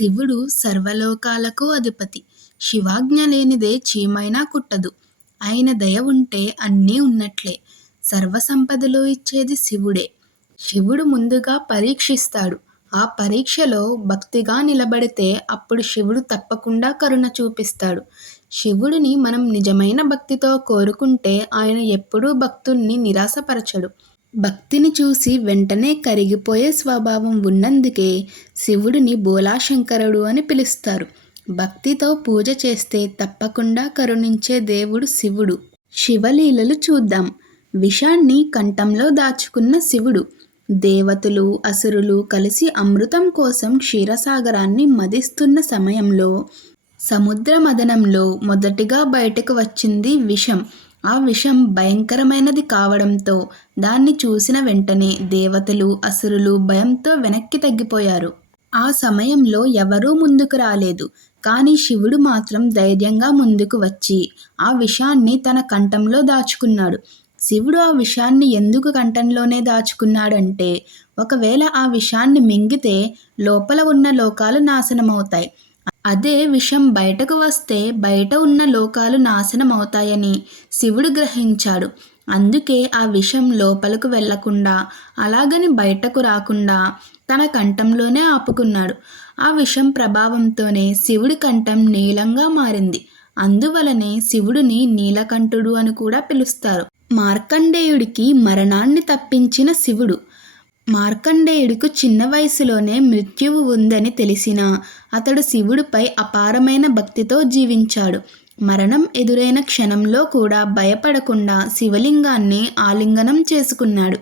శివుడు సర్వలోకాలకు అధిపతి. శివాజ్ఞ లేనిదే చీమైనా కుట్టదు. ఆయన దయ ఉంటే అన్నీ ఉన్నట్లే. సర్వసంపదలు ఇచ్చేది శివుడే. శివుడు ముందుగా పరీక్షిస్తాడు. ఆ పరీక్షలో భక్తిగా నిలబడితే అప్పుడు శివుడు తప్పకుండా కరుణ చూపిస్తాడు. శివుడిని మనం నిజమైన భక్తితో కోరుకుంటే ఆయన ఎప్పుడూ భక్తుల్ని నిరాశపరచడు. భక్తిని చూసి వెంటనే కరిగిపోయే స్వభావం ఉన్నందుకే శివుడిని భోలాశంకరుడు అని పిలుస్తారు. భక్తితో పూజ చేస్తే తప్పకుండా కరుణించే దేవుడు శివుడు. శివలీలలు చూద్దాం. విషాన్ని కంఠంలో దాచుకున్న శివుడు. దేవతలు, అసురులు కలిసి అమృతం కోసం క్షీరసాగరాన్ని మదిస్తున్న సమయంలో సముద్ర మదనంలో మొదటిగా బయటకు వచ్చింది విషం. ఆ విషం భయంకరమైనది కావడంతో దాన్ని చూసిన వెంటనే దేవతలు, అసురులు భయంతో వెనక్కి తగ్గిపోయారు. ఆ సమయంలో ఎవరూ ముందుకు రాలేదు. కానీ శివుడు మాత్రం ధైర్యంగా ముందుకు వచ్చి ఆ విషాన్ని తన కంఠంలో దాచుకున్నాడు. శివుడు ఆ విషాన్ని ఎందుకు కంఠంలోనే దాచుకున్నాడంటే ఒకవేళ ఆ విషాన్ని మింగితే లోపల ఉన్న లోకాలు నాశనమవుతాయి. అదే విషం బయటకు వస్తే బయట ఉన్న లోకాలు నాశనమవుతాయని శివుడు గ్రహించాడు. అందుకే ఆ విషం లోపలకు వెళ్ళకుండా అలాగని బయటకు రాకుండా తన కంఠంలోనే ఆపుకున్నాడు. ఆ విషం ప్రభావంతోనే శివుడి కంఠం నీలంగా మారింది. అందువలనే శివుడిని నీలకంఠుడు అని కూడా పిలుస్తారు. మార్కండేయుడికి మరణాన్ని తప్పించిన శివుడు. మార్కండేయుడికి చిన్న వయసులోనే మృత్యువు ఉందని తెలిసినా అతడు శివుడిపై అపారమైన భక్తితో జీవించాడు. మరణం ఎదురైన క్షణంలో కూడా భయపడకుండా శివలింగాన్ని ఆలింగనం చేసుకున్నాడు.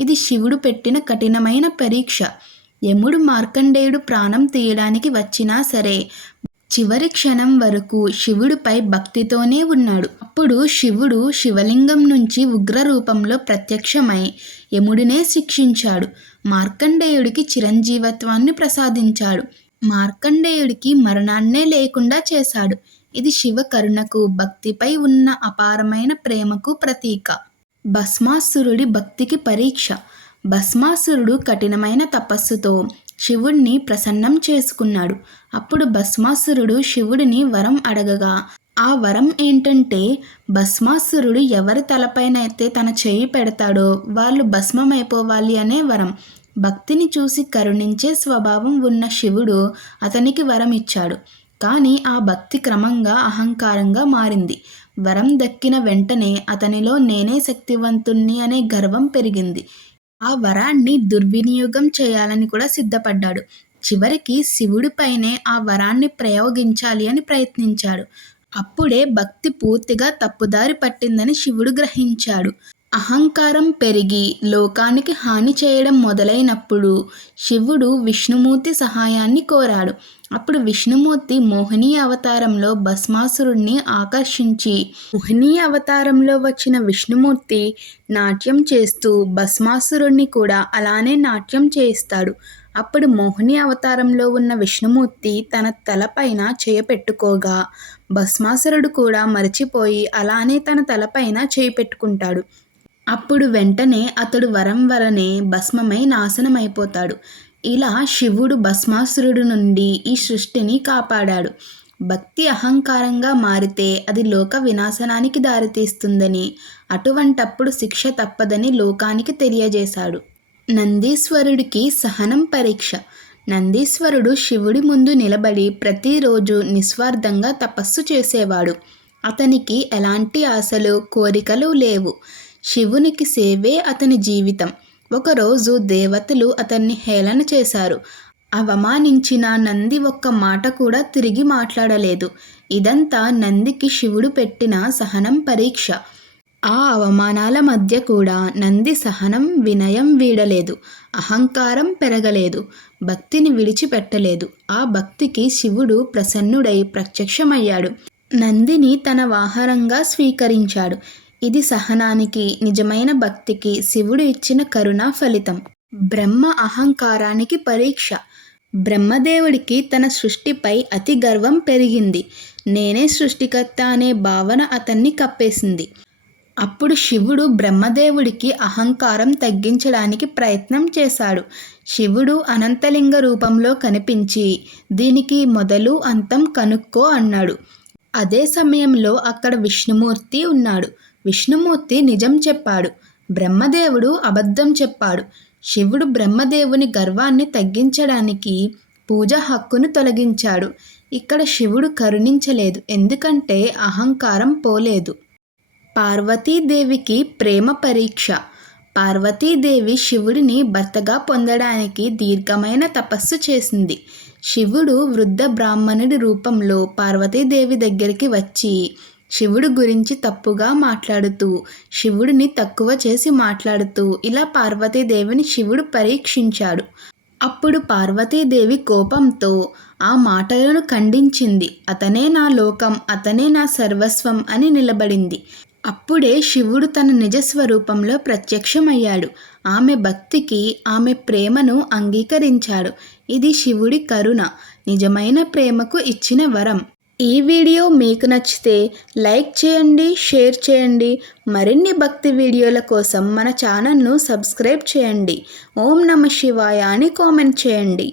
ఇది శివుడు పెట్టిన కఠినమైన పరీక్ష. యముడు మార్కండేయుడు ప్రాణం తీయడానికి వచ్చినా సరే చివరి క్షణం వరకు శివుడిపై భక్తితోనే ఉన్నాడు. అప్పుడు శివుడు శివలింగం నుంచి ఉగ్ర రూపంలో ప్రత్యక్షమై యముడినే శిక్షించాడు. మార్కండేయుడికి చిరంజీవత్వాన్ని ప్రసాదించాడు. మార్కండేయుడికి మరణాన్నే లేకుండా చేశాడు. ఇది శివ కరుణకు, భక్తిపై ఉన్న అపారమైన ప్రేమకు ప్రతీక. భస్మాసురుడి భక్తికి పరీక్ష. భస్మాసురుడు కఠినమైన తపస్సుతో శివుణ్ణి ప్రసన్నం చేసుకున్నాడు. అప్పుడు భస్మాసురుడు శివుడిని వరం అడగగా ఆ వరం ఏంటంటే భస్మాసురుడు ఎవరి తలపైనైతే తన చేయి పెడతాడో వాళ్ళు భస్మమైపోవాలి అనే వరం. భక్తిని చూసి కరుణించే స్వభావం ఉన్న శివుడు అతనికి వరం ఇచ్చాడు. కానీ ఆ భక్తి క్రమంగా అహంకారంగా మారింది. వరం దక్కిన వెంటనే అతనిలో నేనే శక్తివంతుణ్ణి అనే గర్వం పెరిగింది. ఆ వరాన్ని దుర్వినియోగం చేయాలని కూడా సిద్ధపడ్డాడు. చివరికి శివుడిపైనే ఆ వరాన్ని ప్రయోగించాలి అని ప్రయత్నించాడు. అప్పుడే భక్తి పూర్తిగా తప్పుదారి పట్టిందని శివుడు గ్రహించాడు. అహంకారం పెరిగి లోకానికి హాని చేయడం మొదలైనప్పుడు శివుడు విష్ణుమూర్తి సహాయాన్ని కోరాడు. అప్పుడు విష్ణుమూర్తి మోహిని అవతారంలో భస్మాసురుణ్ణి ఆకర్షించి మోహిని అవతారంలో వచ్చిన విష్ణుమూర్తి నాట్యం చేస్తూ భస్మాసురుణ్ణి కూడా అలానే నాట్యం చేయిస్తాడు. అప్పుడు మోహిని అవతారంలో ఉన్న విష్ణుమూర్తి తన తలపైన చేయపెట్టుకోగా భస్మాసురుడు కూడా మరచిపోయి అలానే తన తలపైన చెయ్యి పెట్టుకుంటాడు. అప్పుడు వెంటనే అతడు వరం వరనే భస్మమై నాశనమైపోతాడు. ఇలా శివుడు భస్మాసురుడు నుండి ఈ సృష్టిని కాపాడాడు. భక్తి అహంకారంగా మారితే అది లోక వినాశనానికి దారితీస్తుందని, అటువంటప్పుడు శిక్ష తప్పదని లోకానికి తెలియజేశాడు. నందీశ్వరుడికి సహనం పరీక్ష. నందీశ్వరుడు శివుడి ముందు నిలబడి ప్రతిరోజు నిస్వార్థంగా తపస్సు చేసేవాడు. అతనికి ఎలాంటి ఆశలు, కోరికలు లేవు. శివునికి సేవే అతని జీవితం. ఒకరోజు దేవతలు అతన్ని హేళన చేశారు. అవమానించిన నంది ఒక్క మాట కూడా తిరిగి మాట్లాడలేదు. ఇదంతా నందికి శివుడు పెట్టిన సహనం పరీక్ష. ఆ అవమానాల మధ్య కూడా నంది సహనం, వినయం వీడలేదు. అహంకారం పెరగలేదు. భక్తిని విడిచిపెట్టలేదు. ఆ భక్తికి శివుడు ప్రసన్నుడై ప్రత్యక్షమయ్యాడు. నందిని తన వాహనంగా స్వీకరించాడు. ఇది సహనానికి, నిజమైన భక్తికి శివుడు ఇచ్చిన కరుణా ఫలితం. బ్రహ్మ అహంకారానికి పరీక్ష. బ్రహ్మదేవుడికి తన సృష్టిపై అతి గర్వం పెరిగింది. నేనే సృష్టికర్త అనే భావన అతన్ని కప్పేసింది. అప్పుడు శివుడు బ్రహ్మదేవుడికి అహంకారం తగ్గించడానికి ప్రయత్నం చేశాడు. శివుడు అనంతలింగ రూపంలో కనిపించి దీనికి మొదలు అంతం కనుక్కో అన్నాడు. అదే సమయంలో అక్కడ విష్ణుమూర్తి ఉన్నాడు. విష్ణుమూర్తి నిజం చెప్పాడు. బ్రహ్మదేవుడు అబద్ధం చెప్పాడు. శివుడు బ్రహ్మదేవుని గర్వాన్ని తగ్గించడానికి పూజ హక్కును తొలగించాడు. ఇక్కడ శివుడు కరుణించలేదు. ఎందుకంటే అహంకారం పోలేదు. పార్వతీదేవికి ప్రేమ పరీక్ష. పార్వతీదేవి శివుడిని భర్తగా పొందడానికి దీర్ఘమైన తపస్సు చేసింది. శివుడు వృద్ధ బ్రాహ్మణుడి రూపంలో పార్వతీదేవి దగ్గరికి వచ్చి శివుడు గురించి తప్పుగా మాట్లాడుతూ శివుడిని తక్కువ చేసి మాట్లాడుతూ ఇలా పార్వతీదేవిని శివుడు పరీక్షించాడు. అప్పుడు పార్వతీదేవి కోపంతో ఆ మాటలను ఖండించింది. అతనే నా లోకం అతనే నా సర్వస్వం అని నిలబడింది. అప్పుడే శివుడు తన నిజ స్వరూపంలో ప్రత్యక్షమయ్యాడు. ఆమె భక్తికి ఆమె ప్రేమను అంగీకరించాడు. ఇది శివుడి కరుణ. నిజమైన ప్రేమకు ఇచ్చిన వరం. ఈ వీడియో మీకు నచ్చితే లైక్ చేయండి షేర్ చేయండి. మరిన్ని భక్తి వీడియోల కోసం మన ఛానల్ను సబ్స్క్రైబ్ చేయండి. ఓం నమ శివాయ అని కామెంట్ చేయండి.